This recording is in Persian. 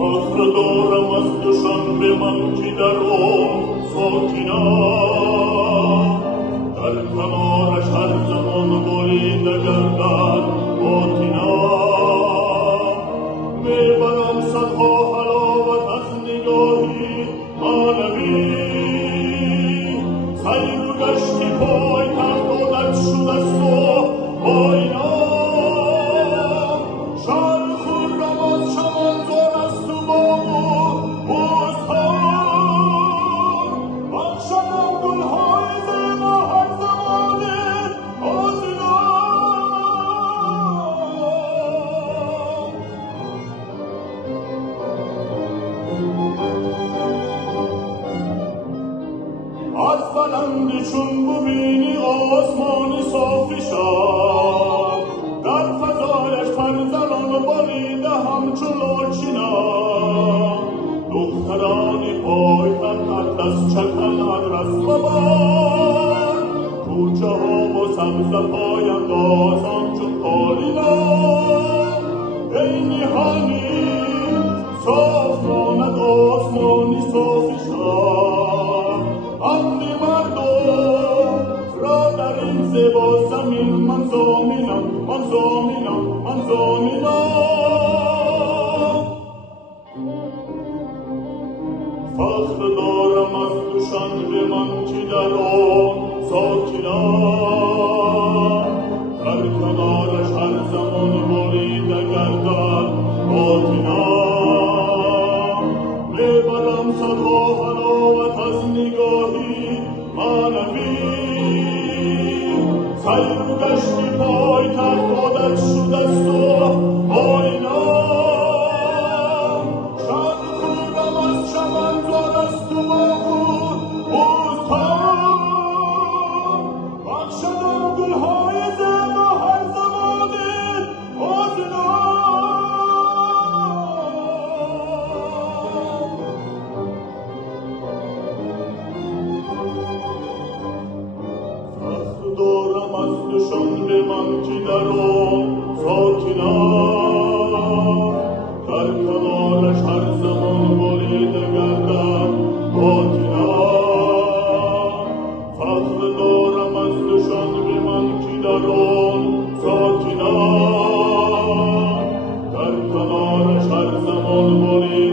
فخر دارم از دوشنبه من که در آن ساکنم، در کنارش هر زمان بریده گردد باطنم. میبرم صدها حلاوت از نگاهی معنوی، سیر و گشت پایتخت عادت شده است و آینم. شهر خرم از چمنزار است و باغ و بستان، بخشدم گلهای زیبا هر زمان آزادم. از بلندی چون ببینی آسمان صافی شد، در فضایش فرزلان بالیده همچو لاچینم. دخترانی پایتخت اطلس چکند رسم و بار، کوچه ها و سبزه پایندازان چون قالینم. ای نهانی صاف ماند آسمانی صافی شد، امر مردم را در این زیبا زمین من ضامنم، من ضامنم، من ضامنم. فخر دارم از دوشنبه من که در آن ساکنم، در کنارش هر زمان بریده گردد باطنم. میبرم صدها حلاوت از نگاهی معنوی، سیر و گشت پایتخت عادت شده است و آینم. شهر خرم از چمنزار است و باغ و بستان، بخشدم گلهای زیبا هر زمان آزادم. فخر دارم از دوشنبه من که در آن ساکنم، در کنارش هر زمان بریده گردد باطنم. فخر دارم از دوشنبه من که در آن ساکنم، در کنارش هر زمان بریده